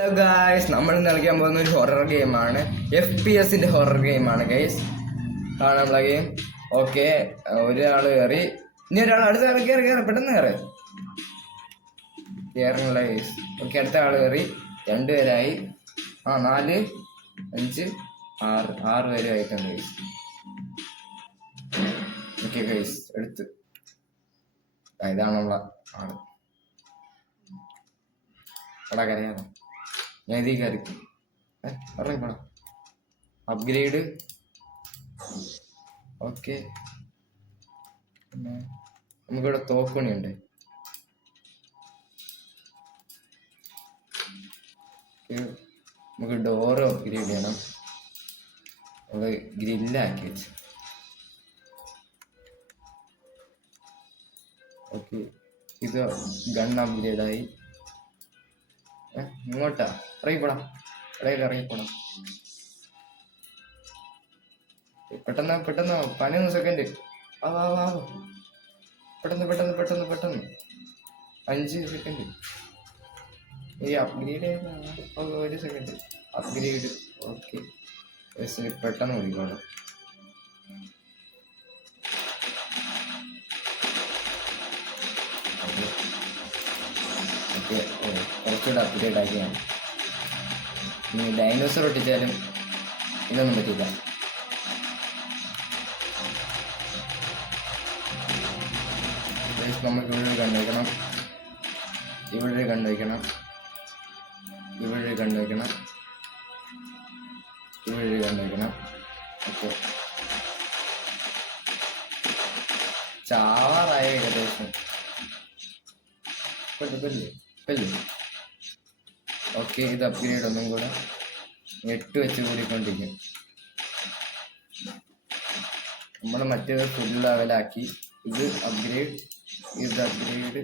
Hello guys, നമ്മൾ കളിക്കാൻ പോകുന്ന ഒരു ഹൊറർ ഗെയിമാണ്. FPS ഹൊറർ ഗെയിമാണ് ഗൈസ്. കാണാൻ നമ്മളെ ഗെയിം. ഓക്കെ, ഒരാൾ കയറി, ഇനി ഒരാൾ അടുത്ത ആൾ കയറി പെട്ടെന്ന് കയറുന്നില്ല ഗൈസ്. ഓക്കെ, അടുത്ത ആൾ കയറി, 2 പേരായി. 4 5 6 പേര് ആയിട്ടുണ്ട് ഗൈസ്. ഓക്കെ ഗൈസ്, എടുത്ത് ഇതാണ് നമ്മളെ ആള്. എടാ കരയാതെ ഞാൻ ഇതിൽ കയറി പറഞ്ഞ അപ്ഗ്രേഡ്. ഓക്കെ, പിന്നെ നമുക്കിവിടെ തോക്കണിയുണ്ട്. നമുക്ക് ഡോറ് അപ്ഗ്രേഡ് ചെയ്യണം. നമ്മൾ ഗ്രില്ലാക്കി വെച്ച്. ഓക്കെ, ഇത് ഗൺ അപ്ഗ്രേഡായി. ഇങ്ങോട്ടാ ഇറങ്ങിപ്പോടാ, ഇറങ്ങിപ്പോടാം. പെട്ടെന്ന് 15 സെക്കൻഡ്. പെട്ടെന്ന് 5 സെക്കൻഡ്. ഈ അപ്ഗ്രേഡ് 1 സെക്കൻഡ് അപ്ഗ്രേഡ്. ഓക്കെ, പെട്ടെന്ന് വിളിക്കോളാം. ഓക്കെ, കുറച്ചുകൂടെ അപ്ഗ്രേഡ് ആക്കിയാണ്. ഇനി ഡൈനോസർ ഒട്ടിച്ചാലും ഇതൊന്നും പറ്റില്ല. നമുക്ക് ഇവിടെ കണ്ടുവയ്ക്കണം, ഇവിടെ കണ്ടുവയ്ക്കണം, ഇവിടെ കണ്ടുവയ്ക്കണം, ഇവിടെ കണ്ടുവയ്ക്കണം. ഓക്കെ, ചാവാറായ ഏകദേശം. ഓക്കെ, ഇത് അപ്ഗ്രേഡ് ഒന്നും കൂടെ 8 വെച്ച് കൂടിക്കൊണ്ടിരിക്കും. നമ്മൾ മറ്റേത് ഫുൾ ലെവലാക്കി. ഇത് അപ്ഗ്രേഡ്, ഇത് അപ്ഗ്രേഡ്,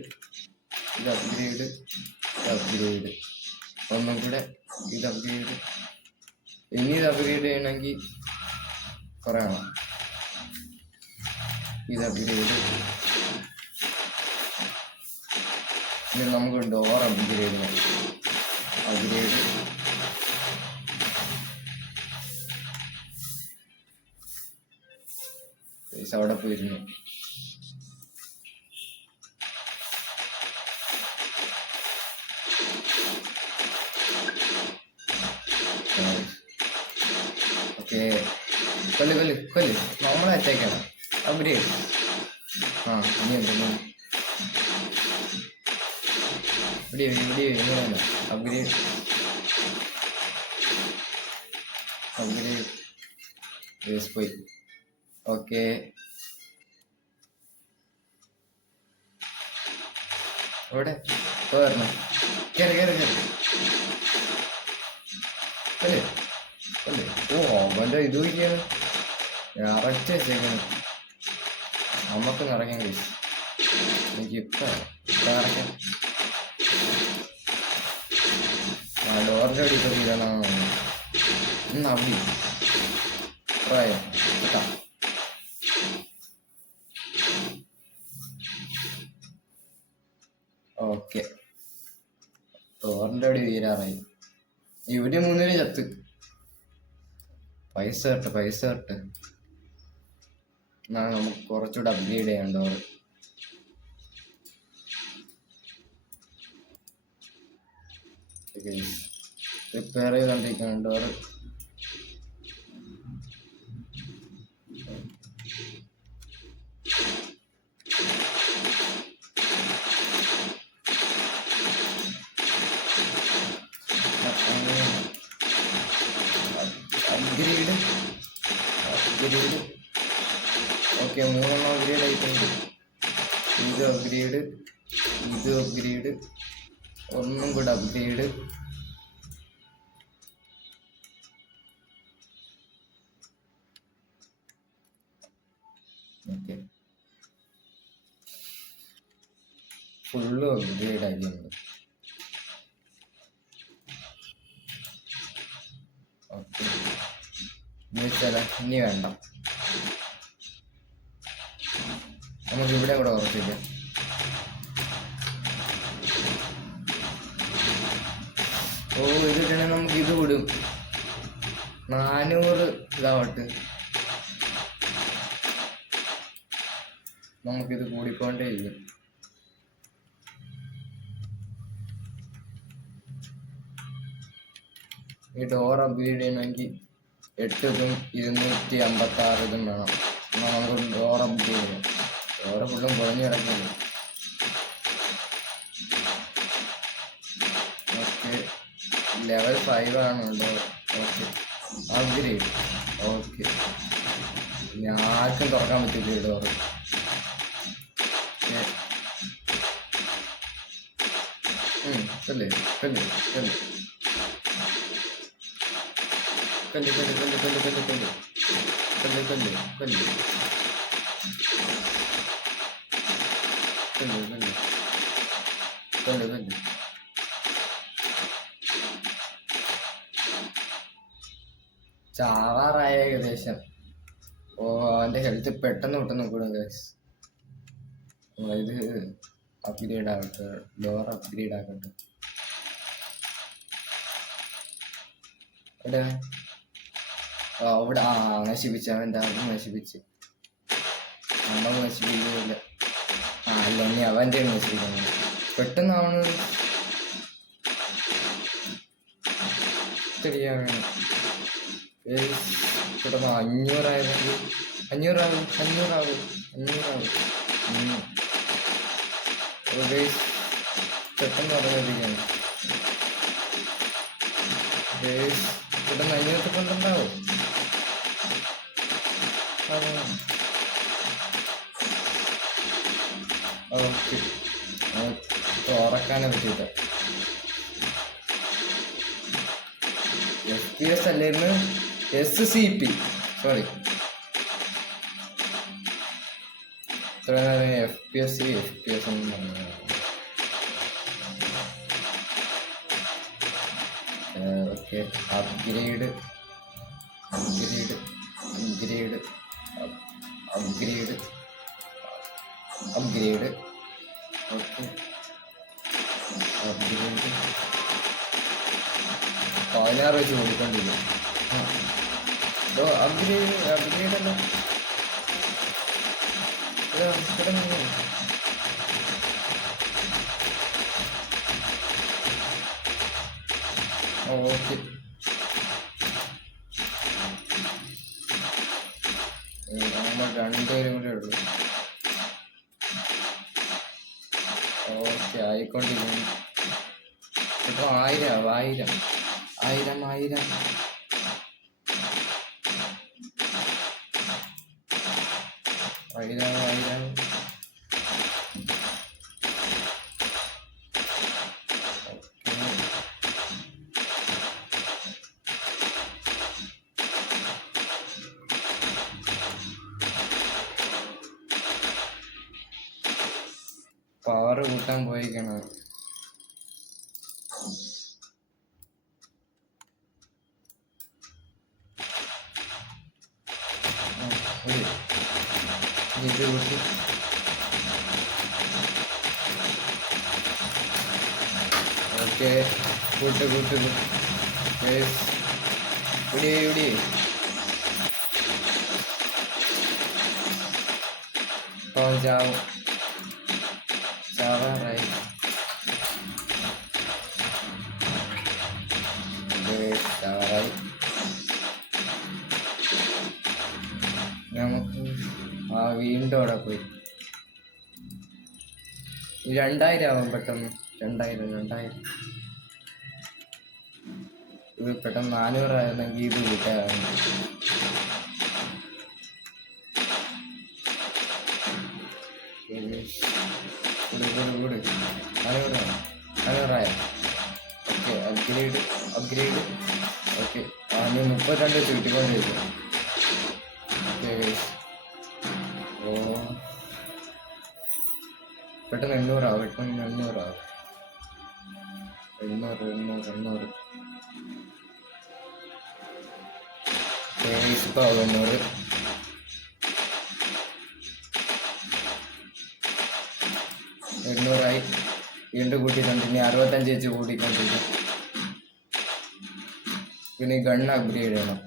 ഇത് അപ്ഗ്രേഡ്, ഇത് അപ്ഗ്രേഡ്. ഒന്നും കൂടെ ഇത് അപ്ഗ്രേഡ്. ഇനി ഇത് അപ്ഗ്രേഡ് ചെയ്യണമെങ്കിൽ കുറേ വേണം. ഇത് അപ്ഗ്രേഡ്. ഇനി നമുക്ക് ഡോർ അപ്ഗ്രേഡ് ചെയ്യാം. അപ്ഗ്രേഡ്. അവിടെ പോയിരുന്നു. ഓക്കെ, കൊല്ല് നമ്മളെ അറ്റാക്കാണ്. അപ്ഗ്രേഡ്. ഇനി എന്താ ഇങ്ങനെയാണ് അപ്ഗ്രേഡ്. പോയി. ഓക്കെ, ഇവിടെ വരണം. കയറി. അവൻ്റെ ഇത് വയ്ക്കാണ് അറച്ച് വെച്ചേക്കാണ്. നമുക്ക് നിറയ്ക്കാൻ കഴിയും. എനിക്ക് ഇപ്പം നിറയ്ക്കാം. ഡോറിൻ്റെ അടി ഇപ്പം തീരണം. അവിടെ പ്രായം കേട്ടാ. ഓക്കെ, ഡോറിൻ്റെ അടി തീരാറായി. ഇവിടെ 3 പേര് ചത്ത്. പൈസ കെട്ട്. നമുക്ക് കുറച്ചുകൂടെ അപ്ഗ്രേഡ് ചെയ്യാം ഡോറ്. റിപ്പയർ ചെയ്തോണ്ടിരിക്കണം ഡോറ്. അപ്ഗ്രേഡ്. ഓക്കെ, 3 അപ്ഗ്രേഡ് ആയിട്ടുണ്ട്. ഇത് അപ്ഗ്രേഡ്, ഒന്നും കൂടെ അപ്ഗ്രേഡ്. ഓക്കെ, ഫുള്ളും അപ്ഗ്രേഡ് ആക്കിയിട്ടുണ്ട്. ഓക്കെ, ഇനി വേണ്ട. നമുക്ക് ഇവിടെ കൂടെ ഉറപ്പിക്കാം. ഓ ഇത് കിട്ടണേ നമുക്ക് ഇത് വിടും. 400 ഇതാവട്ടെ. നമുക്കിത് കൂടിക്കൊണ്ടേ ഇരിക്കും. ഈ ഡോർ അപ്ഗ്രേഡ് ചെയ്യണമെങ്കിൽ 8 256 വേണം. എന്നാൽ നമുക്ക് ഡോർ അപ്ഗ്രേഡ് ചെയ്യാം. ഡോറ് ഫുള്ളും പൊളിഞ്ഞ് കിടക്കുന്നു. ഓക്കെ ലെവൽ 5 ആണുണ്ടോ? Okay upgrade. ഓക്കെ ഇനി ആർക്കും തുറക്കാൻ പറ്റില്ല ഈ ഡോറ്. കല്ല് കല്ല് കല്ല് കല്ല് കല്ല് കല്ല് കല്ല് കല്ല് കല്ല് കല്ല് കല്ല് കല്ല് കല്ല് കല്ല് കല്ല്. ചാവാറായ ഏകദേശം. ഓ അവൻ്റെ ഹെൽത്ത് പെട്ടെന്ന് കൂടും ഗൈസ്. ഇത് അപ്ഗ്രേഡ് ആകട്ടെ, ഡോർ അപ്ഗ്രേഡ് ആക്കട്ടെ. ഇവിടെ അവിടെ നശിപ്പിച്ച് അവൻ്റെ അത് നശിപ്പിച്ച് നമ്മൾ നശിപ്പിക്കുന്നില്ല. അല്ല ഇനി അവൻ്റെ നശിപ്പിക്കുന്നത് പെട്ടെന്നാണ്. ശരിയാണ് പെട്ടെന്ന് 500 ആയിരുന്നെങ്കിൽ 500 ആവും. പെട്ടെന്ന് പറഞ്ഞിരിക്കുകയാണ്. പെട്ടെന്ന് 512 ഓക്കെ തുറക്കാനെ പറ്റിയില്ല. FPS അല്ലായിരുന്നു, SCP. സോറി ഇത്ര നേരം FPS എന്ന് പറഞ്ഞു. Okay upgrade upgrade upgrade upgrade upgrade. Okay upgrade 16 വെച്ച് ഓടിക്കൊണ്ടിരിക്കും. അപ്ഗ്രേഡ് അല്ല ഓക്കെ നമ്മൾ 2 പേരും കൂടെ ഉള്ളു. ഓക്കെ ആയിക്കൊണ്ടിരിക്കുന്നു. ഇപ്പോൾ 1000 1000 1000 1000 പവർ കൂട്ടാൻ പോയിക്കണം. ഇത് കൂട്ടി ഓക്കെ കൂട്ട് ഇവിടെ ചാവാറായി. ചാവാറായി. നമുക്ക് വീണ്ടും അവിടെ പോയി 2000 ആവും പെട്ടെന്ന്. 2000 ഇത് പെട്ടെന്ന് 400 ആയിരുന്നെങ്കിൽ ഇത് കിട്ടാറുണ്ട്. കൂടി 400 ഓക്കെ അപ്ഗ്രേഡ് ഓക്കെ. 32 ചുറ്റിക്കൊണ്ടിരിക്കും. ഓക്കെ ഓ പെട്ടെന്ന് 800 ആവും. 800 ഇപ്പൊ 800 800 ആയി. വീണ്ടും കൂട്ടിയിട്ടുണ്ട്. ഇനി 65 വെച്ച് കൂട്ടിക്കൊണ്ടിരിക്കും. പിന്നെ ഗണ്ണ് അപ്ഗ്രേഡ് ചെയ്യണം.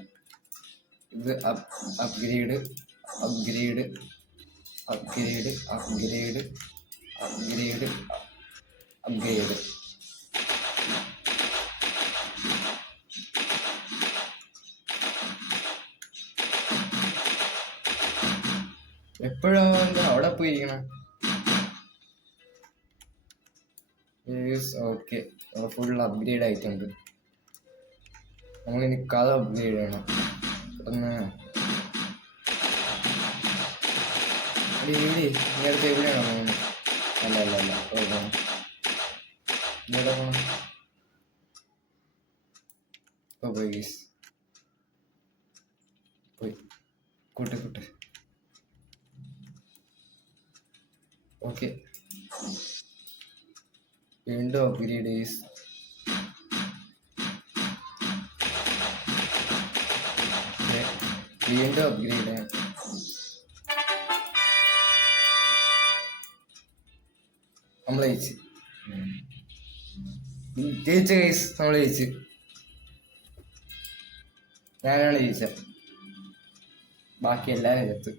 ഇത് upgrade upgrade upgrade upgrade upgrade upgrade. എപ്പോഴാ അവിടെ പോയിരിക്കണം. ഓക്കെ, ഫുൾ അപ്ഗ്രേഡ് ആയിട്ടുണ്ട്. നമ്മളിനി കഥ അപ്ഗ്രേഡ് ചെയ്യണം. ഒന്ന് ഇങ്ങനത്തെ എവിടെയാണോ പോകുന്നത്? അല്ല അല്ല അല്ല, പോകണം. ഇങ്ങോട്ട് പോകണം. ഇപ്പോൾ പോയി ഗീസ്, പോയി കൂട്ട് കൂട്ട്. ഓക്കെ, വീണ്ടും അപ്ഗ്രേഡ് ഗീസ്. വീണ്ടും അപ്ഗ്രേഡ്. നമ്മൾ ജയിച്ചു ഗൈസ്, നമ്മൾ ജയിച്ചു. ഞാനാണ് ജയിച്ചത്, ബാക്കി എല്ലാവരും എത്തും.